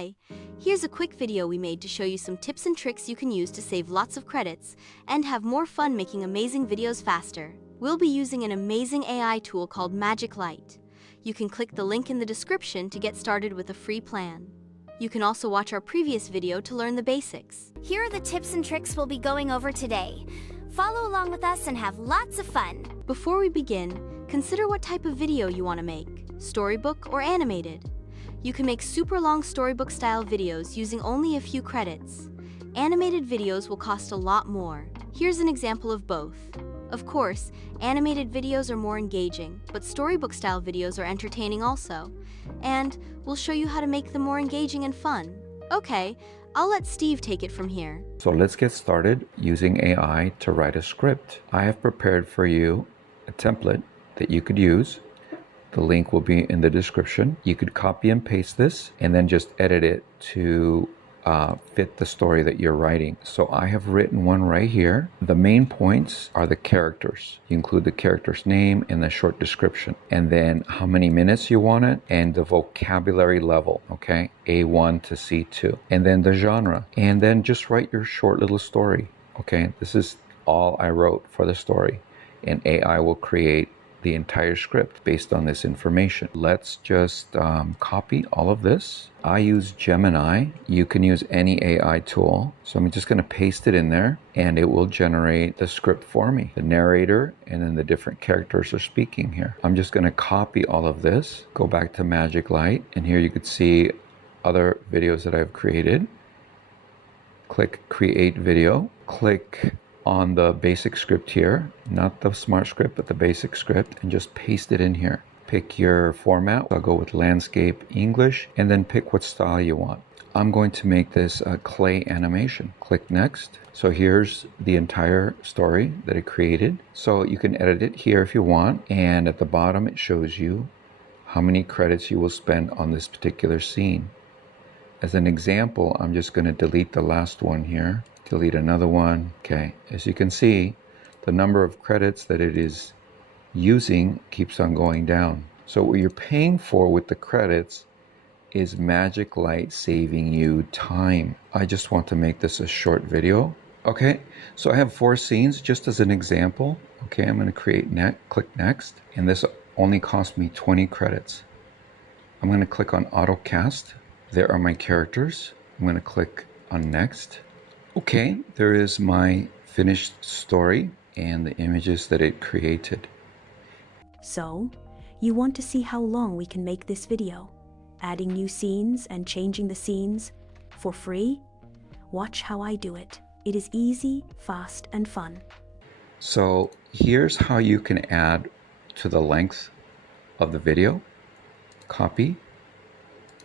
Hi! Here's a quick video we made to show you some tips and tricks you can use to save lots of credits and have more fun making amazing videos faster. We'll be using an amazing AI tool called MagicLight. You can click the link in the description to get started with a free plan. You can also watch our previous video to learn the basics. Here are the tips and tricks we'll be going over today. Follow along with us and have lots of fun. Before we begin, consider what type of video you want to make, storybook or animated. You can make super long storybook-style videos using only a few credits. Animated videos will cost a lot more. Here's an example of both. Of course, animated videos are more engaging, but storybook-style videos are entertaining also. And we'll show you how to make them more engaging and fun. Okay, I'll let Steve take it from here. So let's get started using AI to write a script. I have prepared for you a template that you could use. The link will be in the description. You could copy and paste this and then just edit it to fit the story that you're writing. So I have written one right here. The main points are the characters. You include the character's name and the short description, and then how many minutes you want it and the vocabulary level, okay? A1 to C2, and then the genre, and then just write your short little story, okay? This is all I wrote for the story, and AI will create the entire script based on this information. Let's just copy all of this. I use Gemini. You can use any AI tool. So I'm just going to paste it in there and it will generate the script for me. The narrator and then the different characters are speaking here. I'm just going to copy all of this, go back to MagicLight, and here you could see other videos that I've created. Click Create Video. Click on the basic script here, not the smart script, but the basic script, and just paste it in here. Pick your format. I'll go with landscape English, and then pick what style you want. I'm going to make this a clay animation. Click next. So here's the entire story that it created. So you can edit it here if you want, and at the bottom it shows you how many credits you will spend on this particular scene. As an example, I'm just going to delete the last one here. Delete another one. Okay, as you can see, the number of credits that it is using keeps on going down. So what you're paying for with the credits is MagicLight saving you time. I just want to make this a short video. Okay, so I have 4 scenes just as an example. Okay, I'm going to create click next, and this only cost me 20 credits. I'm going to click on AutoCast. There are my characters. I'm going to click on next. Okay, there is my finished story and the images that it created. So, you want to see how long we can make this video? Adding new scenes and changing the scenes for free? Watch how I do it. It is easy, fast, and fun. So here's how you can add to the length of the video. Copy.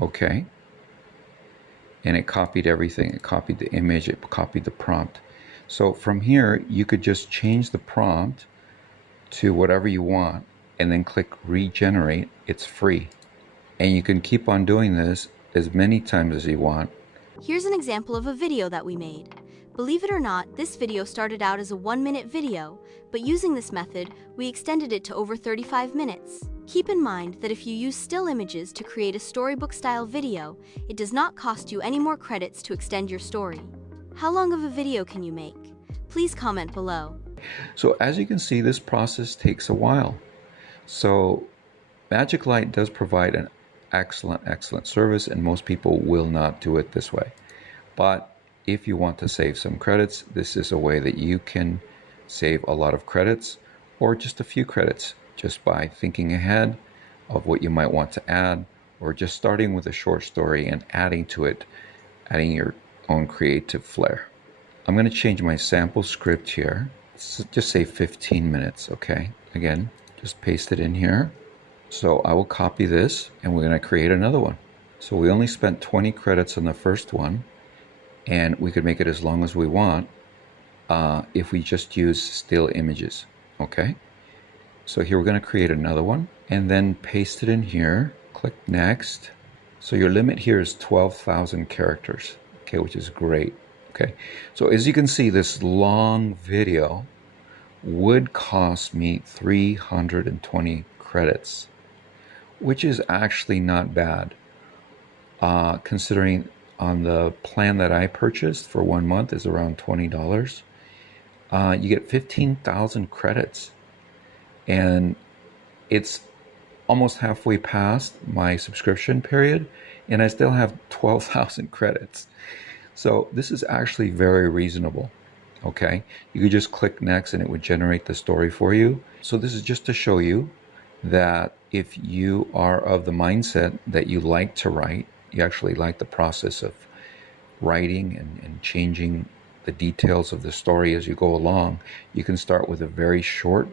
Okay. And it copied everything. It copied the image, it copied the prompt. So from here, you could just change the prompt to whatever you want and then click regenerate. It's free. And you can keep on doing this as many times as you want. Here's an example of a video that we made. Believe it or not, this video started out as a 1-minute video, but using this method, we extended it to over 35 minutes. Keep in mind that if you use still images to create a storybook-style video, it does not cost you any more credits to extend your story. How long of a video can you make? Please comment below. So as you can see, this process takes a while. So MagicLight does provide an excellent service, and most people will not do it this way. But if you want to save some credits, this is a way that you can save a lot of credits or just a few credits just by thinking ahead of what you might want to add, or just starting with a short story and adding to it, adding your own creative flair. I'm going to change my sample script here. Just say 15 minutes, okay? Again, just paste it in here. So I will copy this and we're going to create another one. So we only spent 20 credits on the first one, and we could make it as long as we want if we just use still images, okay? So here we're going to create another one and then paste it in here. Click next. So your limit here is 12,000 characters, okay, which is great. Okay, so as you can see, this long video would cost me 320 credits, which is actually not bad. considering on the plan that I purchased for 1 month is around $20. You get 15,000 credits, and it's almost halfway past my subscription period, and I still have 12,000 credits. So this is actually very reasonable. Okay, you could just click next and it would generate the story for you. So this is just to show you that if you are of the mindset that you like to write, you actually like the process of writing and changing the details of the story as you go along, you can start with a very short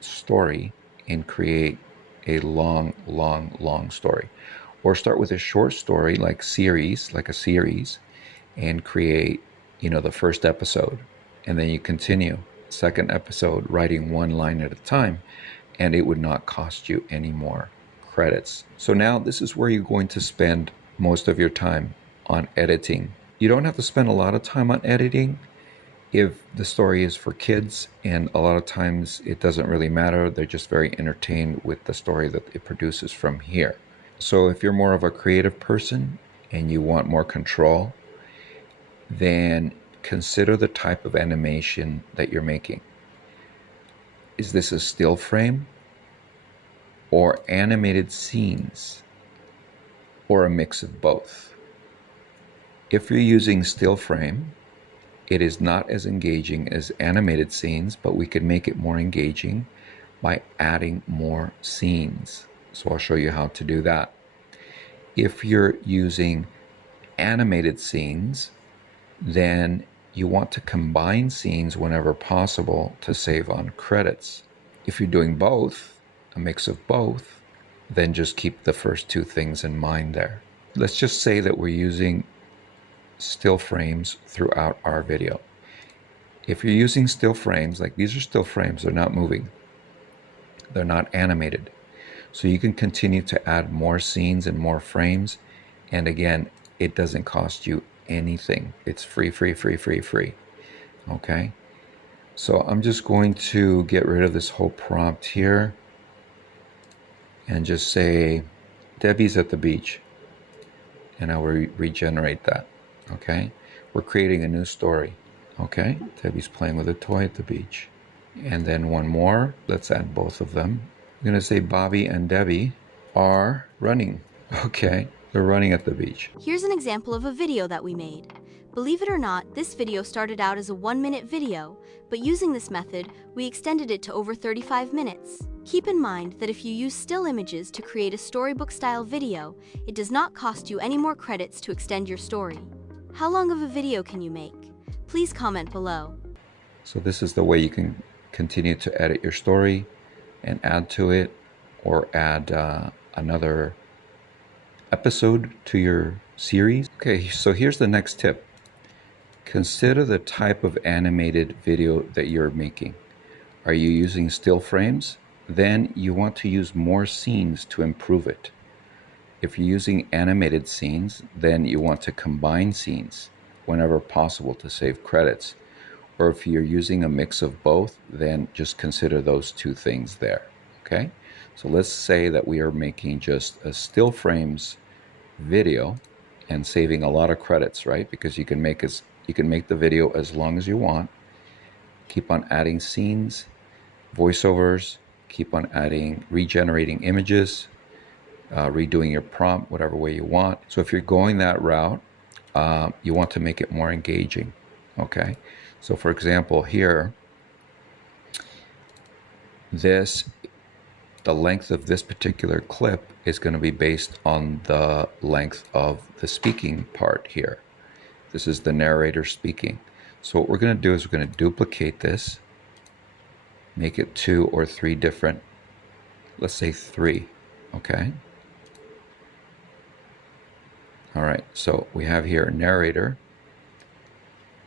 story and create a long story. Or start with a short story like a series, and create, the first episode. And then you continue, second episode, writing one line at a time, and it would not cost you any more credits. So now this is where you're going to spend most of your time on editing. You don't have to spend a lot of time on editing if the story is for kids, and a lot of times it doesn't really matter. They're just very entertained with the story that it produces from here. So if you're more of a creative person and you want more control, then consider the type of animation that you're making. Is this a still frame or animated scenes or a mix of both? If you're using still frame, it is not as engaging as animated scenes, but we can make it more engaging by adding more scenes. So I'll show you how to do that. If you're using animated scenes, then you want to combine scenes whenever possible to save on credits. If you're doing both, a mix of both, then just keep the first two things in mind there. Let's just say that we're using still frames throughout our video. If you're using still frames, like these are still frames, they're not moving, they're not animated. So you can continue to add more scenes and more frames, and again, it doesn't cost you anything. It's free. Okay, so I'm just going to get rid of this whole prompt here and just say Debbie's at the beach, and I will regenerate that. Okay, we're creating a new story. Okay, Debbie's playing with a toy at the beach. And then one more, let's add both of them. I'm gonna say Bobby and Debbie are running. Okay, they're running at the beach. Here's an example of a video that we made. Believe it or not, this video started out as a 1-minute video, but using this method, we extended it to over 35 minutes. Keep in mind that if you use still images to create a storybook-style video, it does not cost you any more credits to extend your story. How long of a video can you make? Please comment below. So this is the way you can continue to edit your story and add to it, or add another episode to your series. Okay, so here's the next tip. Consider the type of animated video that you're making. Are you using still frames? Then you want to use more scenes to improve it. If you're using animated scenes, then you want to combine scenes whenever possible to save credits. Or if you're using a mix of both, then just consider those two things there. Okay, so let's say that we are making just a still frames video and saving a lot of credits, right? Because you can make the video as long as you want. Keep on adding scenes, voiceovers, keep on adding, regenerating images, redoing your prompt whatever way you want. So if you're going that route, you want to make it more engaging. Okay, so for example here, the length of this particular clip is going to be based on the length of the speaking part here. This is the narrator speaking. So what we're going to do is we're going to duplicate this, make it 2 or 3 different, let's say 3, okay? All right, so we have here a narrator.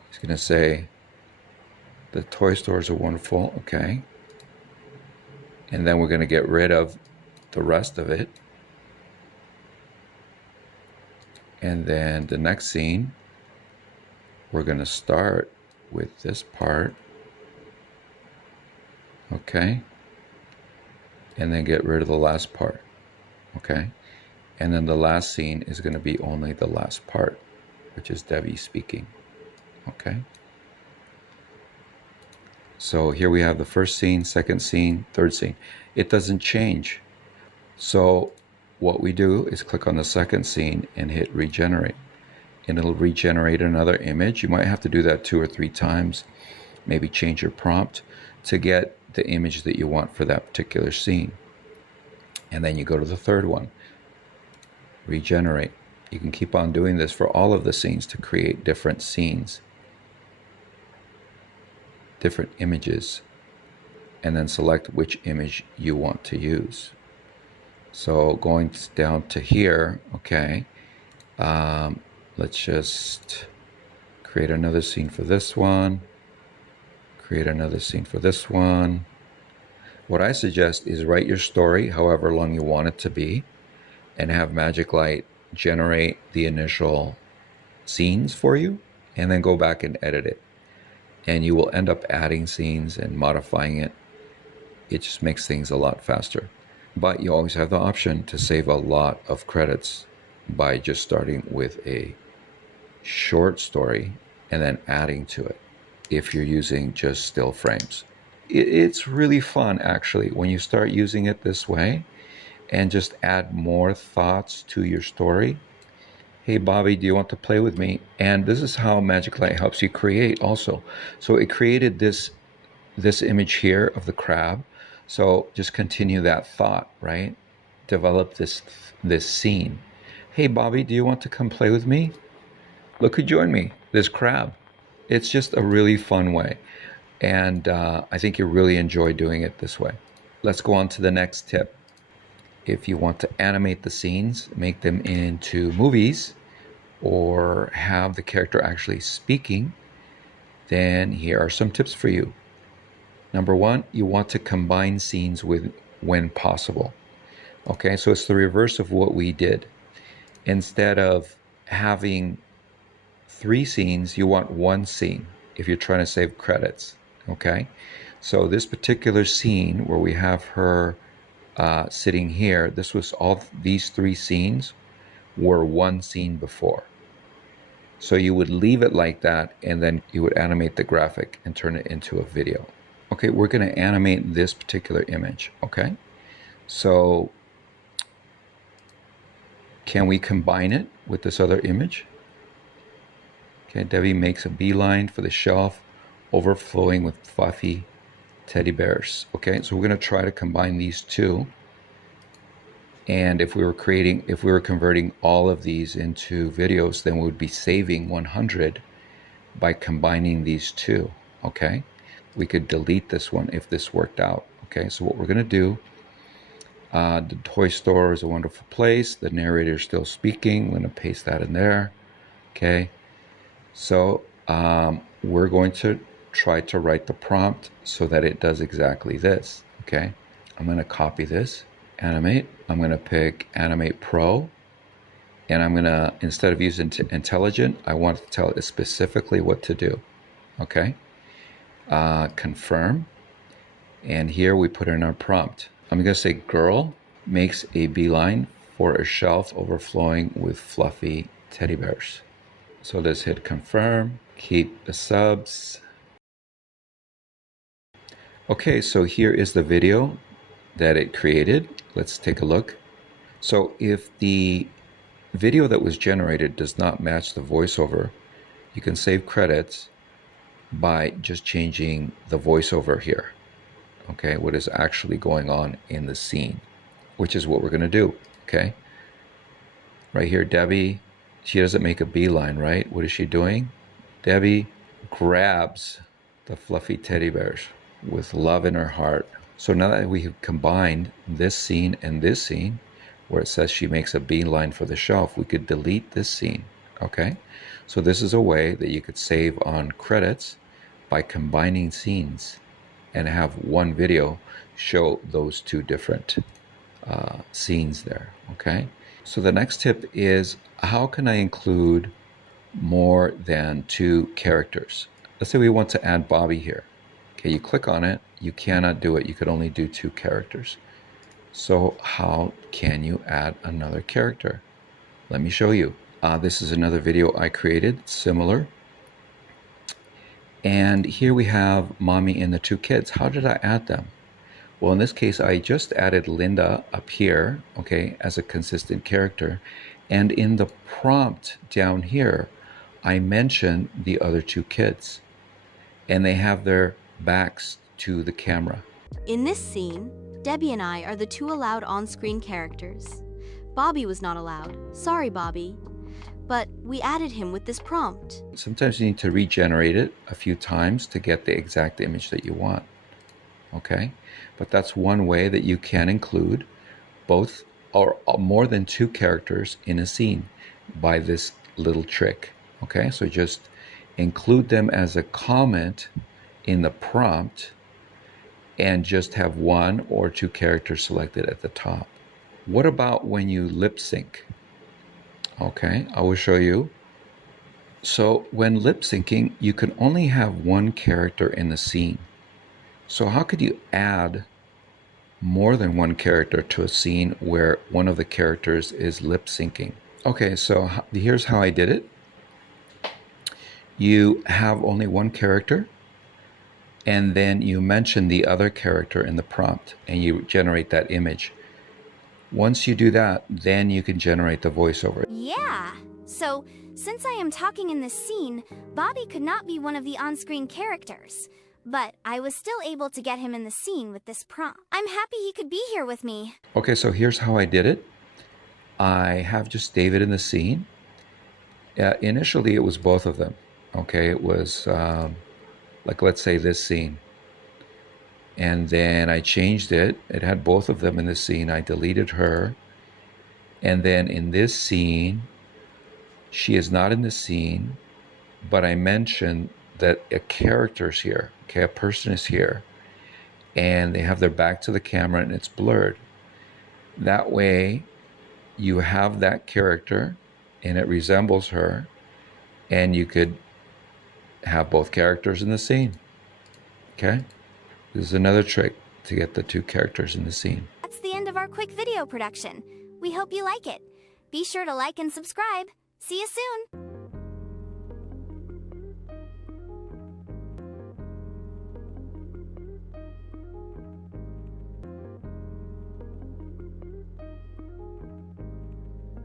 He's going to say, the toy stores are wonderful, okay? And then we're going to get rid of the rest of it. And then the next scene, we're going to start with this part, okay? And then get rid of the last part, okay? And then the last scene is going to be only the last part, which is Debbie speaking. Okay. So here we have the first scene, second scene, third scene. It doesn't change. So what we do is click on the second scene and hit regenerate. And it'll regenerate another image. You might have to do that 2 or 3 times. Maybe change your prompt to get the image that you want for that particular scene. And then you go to the third one. Regenerate. You can keep on doing this for all of the scenes to create different scenes, different images, and then select which image you want to use. So going down to here, okay, let's just create another scene for this one, create another scene for this one. What I suggest is write your story however long you want it to be and have MagicLight generate the initial scenes for you and then go back and edit it. And you will end up adding scenes and modifying it. It just makes things a lot faster. But you always have the option to save a lot of credits by just starting with a short story and then adding to it if you're using just still frames. It's really fun actually when you start using it this way and just add more thoughts to your story. Hey Bobby, do you want to play with me? And this is how MagicLight helps you create also. So it created this image here of the crab. So just continue that thought, right? Develop this scene. Hey Bobby, do you want to come play with me? Look who joined me, this crab. It's just a really fun way. And I think you really enjoy doing it this way. Let's go on to the next tip. If you want to animate the scenes, make them into movies, or have the character actually speaking, then here are some tips for you. Number 1, you want to combine scenes when possible. Okay, so it's the reverse of what we did. Instead of having 3 scenes, you want 1 scene if you're trying to save credits. Okay, so this particular scene where we have her sitting here, this was all these 3 scenes were 1 scene before. So you would leave it like that and then you would animate the graphic and turn it into a video. Okay, we're going to animate this particular image. Okay, so can we combine it with this other image? Okay, Debbie makes a beeline for the shelf overflowing with fluffy teddy bears. Okay, so we're going to try to combine these 2. And if we were converting all of these into videos, then we would be saving 100 by combining these 2. Okay, we could delete this one if this worked out. Okay, so what we're going to do, the toy store is a wonderful place. The narrator is still speaking. I'm going to paste that in there. Okay, so we're going to try to write the prompt so that it does exactly this. Okay, I'm going to copy this, animate. I'm going to pick Animate Pro, and I'm going to, instead of using intelligent, I want to tell it specifically what to do. Okay, confirm, and here we put in our prompt. I'm going to say girl makes a beeline for a shelf overflowing with fluffy teddy bears. So let's hit confirm, keep the subs. Okay, so here is the video that it created. Let's take a look. So if the video that was generated does not match the voiceover, you can save credits by just changing the voiceover here. Okay, what is actually going on in the scene, which is what we're going to do. Okay, right here, Debbie, she doesn't make a beeline, right? What is she doing? Debbie grabs the fluffy teddy bears with love in her heart. So now that we have combined this scene and this scene, where it says she makes a beeline for the shelf, we could delete this scene. Okay, so this is a way that you could save on credits by combining scenes and have one video show those 2 different scenes there. Okay, so the next tip is, how can I include more than 2 characters? Let's say we want to add Bobby here. Okay, you click on it, you cannot do it. You could only do 2 characters. So how can you add another character? Let me show you. This is another video I created, similar. And here we have mommy and the two kids. How did I add them? Well, in this case, I just added Linda up here, okay, as a consistent character. And in the prompt down here, I mentioned the other two kids. And they have their backs to the camera. In this scene, Debbie and I are the two allowed on-screen characters. Bobby was not allowed. Sorry, Bobby. But we added him with this prompt. Sometimes you need to regenerate it a few times to get the exact image that you want. Okay? But that's one way that you can include both or more than two characters in a scene by this little trick. Okay? So just include them as a comment in the prompt and just have one or two characters selected at the top. What about when you lip sync? Okay, I will show you. So when lip syncing, you can only have one character in the scene. So how could you add more than one character to a scene where one of the characters is lip syncing? Okay, so here's how I did it. You have only one character, and then you mention the other character in the prompt, and you generate that image. Once you do that, then you can generate the voiceover. Yeah. So, since I am talking in this scene, Bobby could not be one of the on-screen characters. But I was still able to get him in the scene with this prompt. I'm happy he could be here with me. Okay, so here's how I did it. I have just David in the scene. Initially, it was both of them. Okay, it was like, let's say this scene. And then I changed it. It had both of them in the scene. I deleted her. And then in this scene, she is not in the scene, but I mentioned that a character's here. Okay, a person is here. And they have their back to the camera and it's blurred. That way, you have that character and it resembles her. And you could have both characters in the scene. Okay? This is another trick to get the two characters in the scene. That's the end of our quick video production. We hope you like it. Be sure to like and subscribe. See you soon!